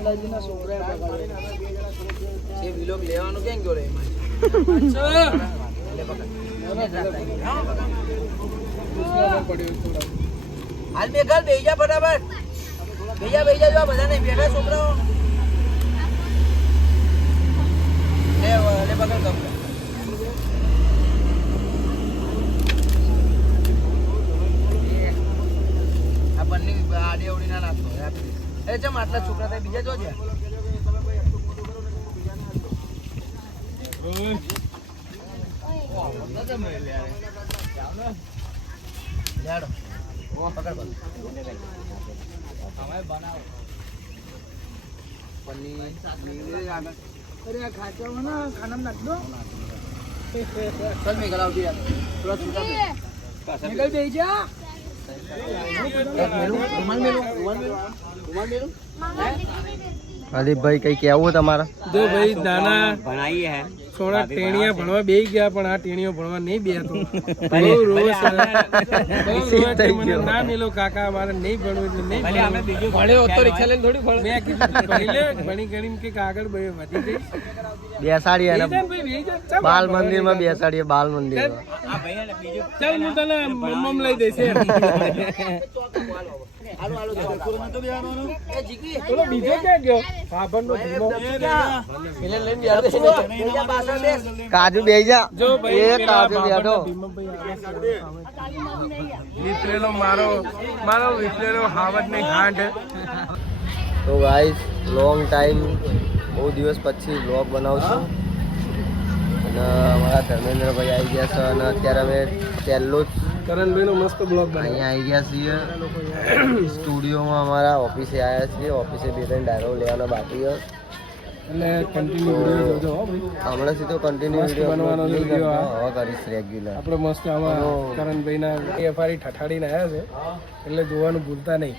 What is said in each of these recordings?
પેલાજીના છોકરાએ બગાડ્યો એ વિલોગ લેવાનું કેમ ગયો રે એમાં હાલ બે ઘર બેહી જા ફટાફટ બેહી જા જો બધા નહીં બેઠા છોકરાઓ લે પકડ કમ આ બંને આડી અવડી ના નાખો એ ચમ આટલા છોકરા થાય બીજા જો છે અરે આ ખાચામાં ના ખાનામાં નાખ દો ચલ મેં ગલાવતી યાર થોડા છૂટા નીકળ બેહી જા અલી ભાઈ કઈ કેવું તમારા જો ભાઈ દાના ભણાઈ હે થોડા ટેણીયા ભણવા બેહી ગયા પણ આ ટેણીઓ ભણવા નહીં બેહતો બહુ રોજ ના મેલો કાકા મારે નહીં ભણવું એટલે નહીં ભણ્યો તો રિક્ષા લઈને થોડી ભણ મેં કીધું ભણી લે ભણી ગણી કે આગળ વધી જઈશ બેસાડીએ બાલ મંદિર માં બેસાડીએ બાલ મંદિર ચાલ હું તને મમ્મ લઈ દઈશ બીજો ક્યાં ગયો કાજુ બેહી જા જો એ કાજુ બેઠો વિફરેલો મારો વિફરેલો હાવડ ને ગાંઠ તો ગાઈસ લોંગ ટાઈમ બહુ દિવસ પછી વ્લોગ બનાવશું અને અમારા ધર્મેન્દ્રભાઈ આવી ગયા છે અને અત્યારે અમે પહેલો જ કરણભાઈનો મસ્ત બ્લોગ અહીંયા આવી ગયા છીએ સ્ટુડિયોમાં અમારા ઓફિસે આવ્યા છીએ ઓફિસે 2-3 ડાયલોગ લેવાના બાકી છે એટલે કન્ટિન્યુ વિડિયો જોજો હો ભાઈ હમણાં સીધો કન્ટિન્યુ વિડિયો બનવાનો વિડિયો હવે કરીશ રેગ્યુલર આપણે મસ્ત આમાં કરણભાઈના એફઆરી ઠઠાડીને આવ્યા છે એટલે જોવાનું ભૂલતા નહીં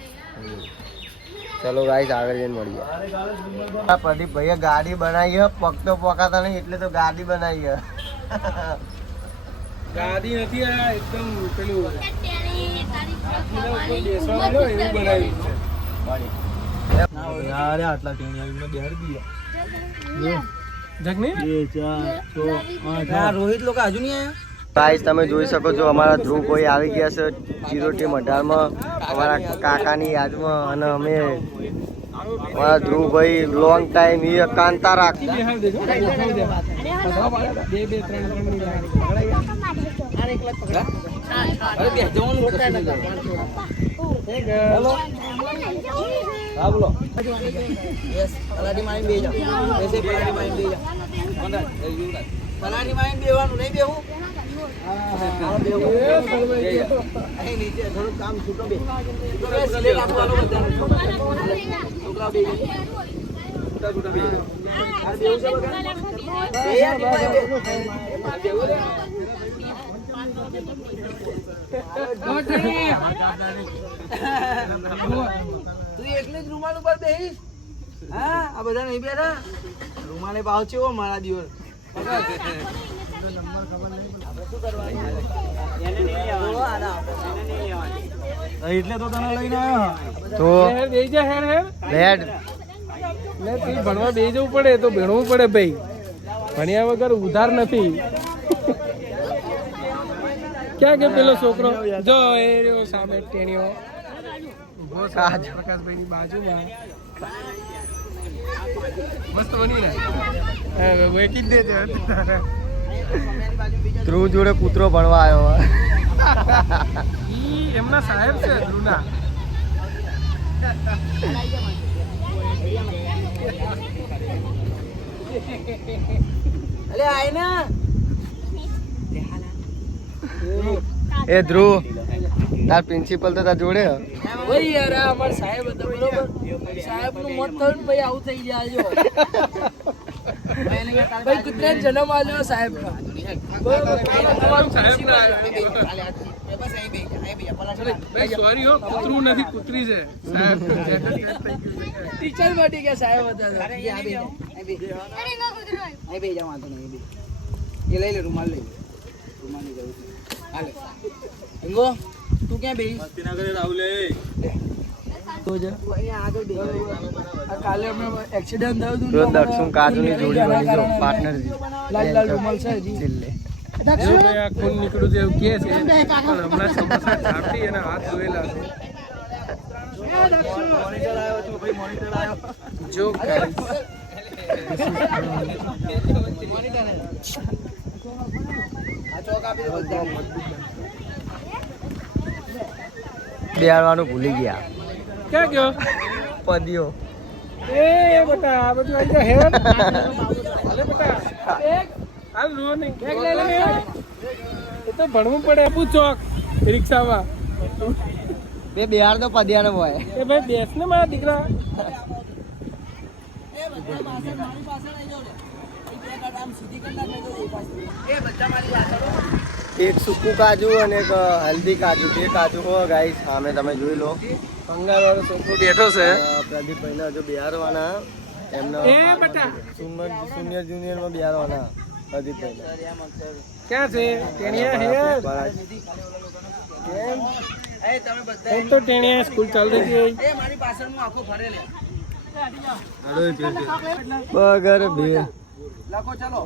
ચલો ગાઈસ આગળ જઈને મળીએ આ પ્રદીપ ભાઈએ ગાડી બનાવી છે પગ તો પોકાતા નહીં એટલે તો ગાડી બનાવી છે ગાડી નથી આ એકદમ પેલું બેસવાનું એવું બનાવ્યું છે યાર આટલા ટેણીયા બેહાર દીયા જગની રોહિત લોકો હજુ નહીં આયા ગાઈસ તમે જોઈ શકો છો અમારા ધ્રુવભાઈ આવી ગયા છે 0 ટીમ 18 માં અમારા કાકાની યાદમાં અને અમે અમારા ધ્રુવભાઈ લોંગ ટાઈમ એ કાંતા રાખ પલાટી મારી બે જાવ પલાટી મારી બે જાવ પલાટી મારી બેવાનું નહીં બેહું નીચે થોડું કામ છૂટો બે સિલે લાગવાનો બધા છોકરા બે છૂટા બે તું એકલે જ રૂમાલ ઉપર બેહીશ હા આ બધા નહીં બેઠા રૂમાલે ભાવ છે મારા દિવસ એટલે તો તને લઈને આવ્યો તો લેડ ભણવા બે જવું પડે તો ભણવું પડે ભાઈ ભણ્યા વગર ઉધાર નથી ક્યાં કે પેલો છોકરો જો એ સામે ટેણીઓ પ્રકાશભાઈ ની બાજુમાં મસ્ત બની ને વેકી જ દે ધ્રુવ જોડે કૂતરો ભણવા આવ્યો ઈ એમના સાહેબ છે ધ્રુવના અલે આય ના એ ધ્રુવ તાર પ્રિન્સિપલ તો તાર જોડે ભાઈ યાર આ અમાર સાહેબ હતા બરોબર સાહેબ નું મોત થયું ને ભાઈ આવું થઈ જાય ભાઈ કુતરા જન્મ આલ્યો સાહેબ નો સોરી હો કૂતરું નથી કૂતરી છે ટીચર માટે કે સાહેબ હતા એ લઈ લે રૂમાલ લઈ રૂમાલ ની જરૂર હાલે હિંગો તું ક્યાં બેહી મસ્તીનગર રાહુલ અહીંયા આગળ દેખાય. આ કાલે અમે એક્સિડન્ટ થયું હતું જો તો દક્ષુમ કાજુની જોડી બની જો પાર્ટનર લાલ લાલ રૂમાલ છે હજી. છેલ્લે જો ભાઈ આ ખૂન નીકળ્યું છે એવું કહે છે પણ હમણાં સમોસા છાપી અને હાથ ધોયેલા છે જો guys. બેહાડવાનું ભૂલી ગયા ક્યાં ગયો પદીઓ એ બેટા આ બધું આવી જાય હેરાન હાલે બેટા હાલ રો નહીં બેગ લઈ લે એ તો ભણવું પડે આપું ચોક રિક્ષામાં બે બિહાર તો પદિયાનો હોય એ ભાઈ બેસ ને મારા દીકરા એક સૂકું કાજુ અને એક હલ્દી કાજુ બે કાજુ હો ગાઈસ સામે તમે જોઈ લો ભંગાર વાળો છોકરો બેઠો છે પ્રદીપભાઈને હજુ બિહારવાના એમના એ બેટા સિનિયર જુનિયરમાં બિહારવાના પ્રદીપભાઈને ક્યાં છે ટેણિયા હે કેમ એક તો ટેણિયા સ્કૂલ ચાલતી હતી એ મારી પાછળ હું આખો ફરે લે બગર બે લખો ચાલો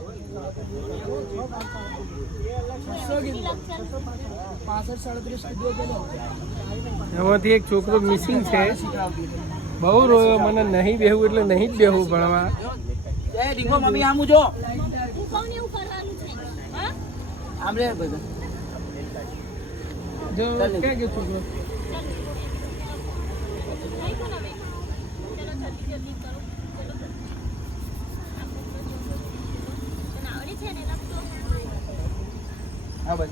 65-37 એમાંથી એક છોકરો મિસિંગ છે બહુ રોયો મને નહીં બેહવું એટલે નહીં જ બેહવું ભણવા એ ડીંગો મમ્મી આમું જો હું કોણ એવું કરવાનું છે હા આમ રે બધા જો ક્યાં ગયો છોકરો નહીં કોણ હવે ચલો જલ્દી જલ્દી કરો ચલો આવડે છે ને લખતો હા બસ